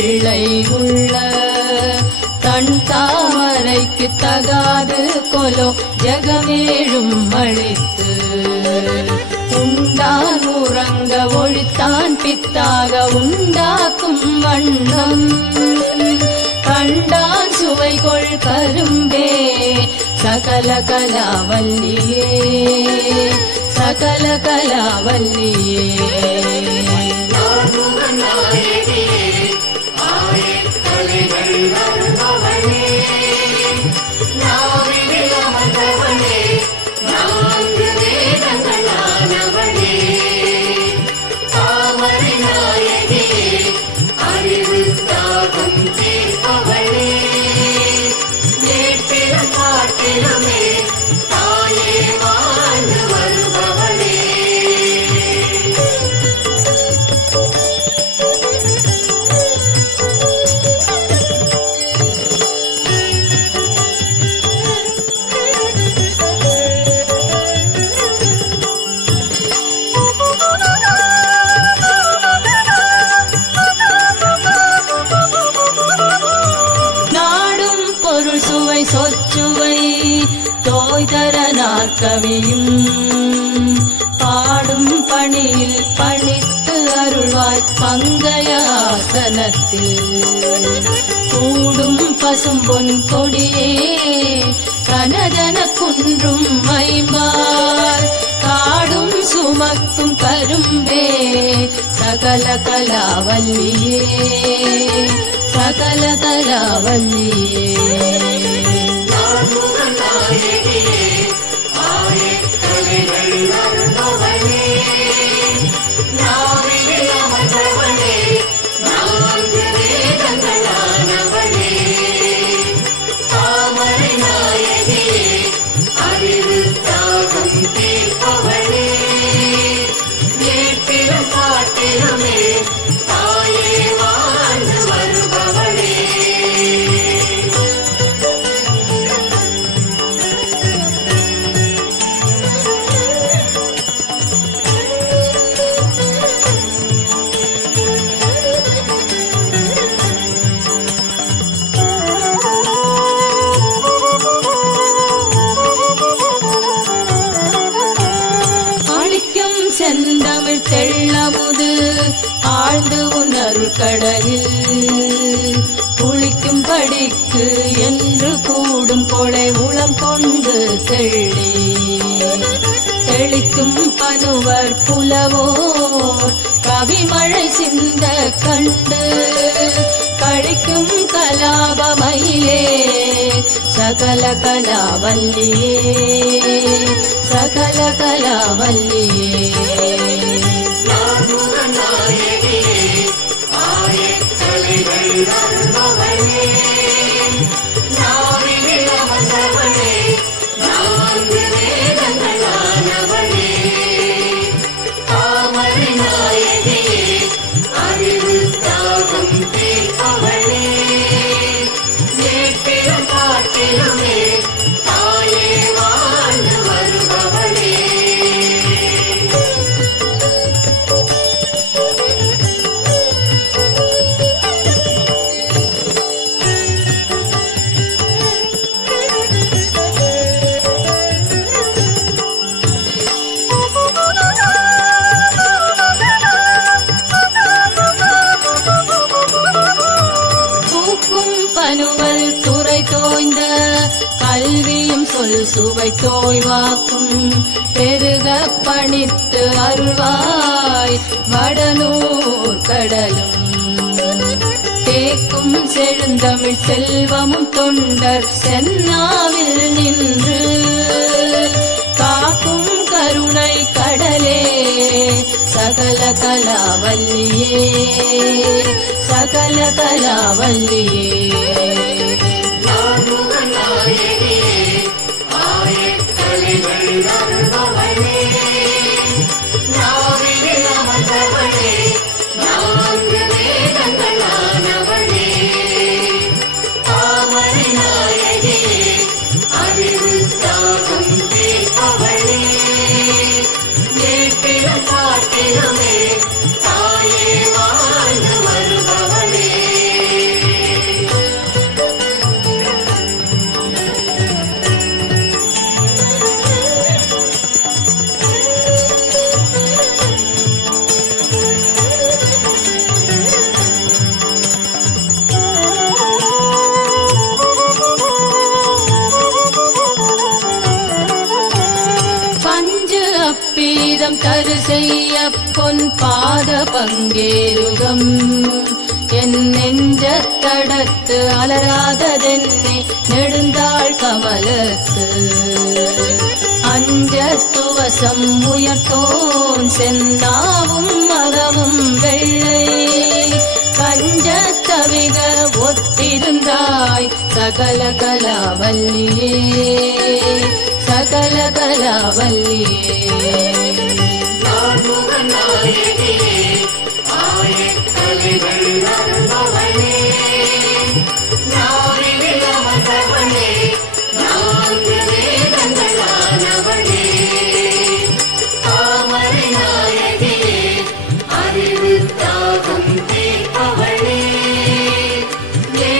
வெள்ளை உள்ள தன் தாமரைக்கு தகாது கொலோ ஜகமேழும் அழித்து உண்டான் உறங்க ஒழித்தான் பித்தாக உண்டாக்கும் வண்ணம் கண்டான் சுவைகொள் கரும்பே சகல கலாவல்லியே சகல கலாவல்லியே சுவை சொச்சுவை தோய்தர நாற்கவியும் பாடும் பணியில் பணித்து அருள்வாய் பங்கயாசனத்தில் கூடும் பசும்பொன் கொடியே கனதன குன்றும் மைமார் காடும் சுமக்கும் கரும்பே சகல கலாவல்லியே சகல கலாவல்லியே செந்தமிழ் தெள்ளமுது ஆழ்ந்து உணர்வு கடலில் குளிக்கும் படிக்கு என்று கூடும் கொடை உளம் கொண்டு தெள்ளி தெளிக்கும் பனுவர் புலவோர் கவிமழை சிந்த கண்டு கழிக்கும் கலாபமயிலே சகல கலாவல்லியே சகல கலாவல்லியே பனுவல் துறை தோய்ந்த கல்வியும் சொல் சுவை தோய்வாக்கும் பெருக பணித்து அருள்வாய் வடலூர் கடலும் தேக்கும் செழுந்தமிழ் செல்வமும் தொண்டர் சென்னாவில் நின்று காக்கும் கருணை கடலே சகல கலாவல்லியே சகல கலாவல்லியே காட்டிலுமே தாயே வாழ்ந்து வருபவளே உள்ளம் தரு செய்ய பொன் பாத பங்கேருகம் என் நெஞ்சத்தடத்து அலராததென்னை நெடுந்தாள் கமலத்து அஞ்சத்துவசம் உயர்த்தோன் சென்னாவும் மகமும் வெள்ளை கஞ்சத்தவிக ஒத்திருந்தாய் சகல கலாவல்லியே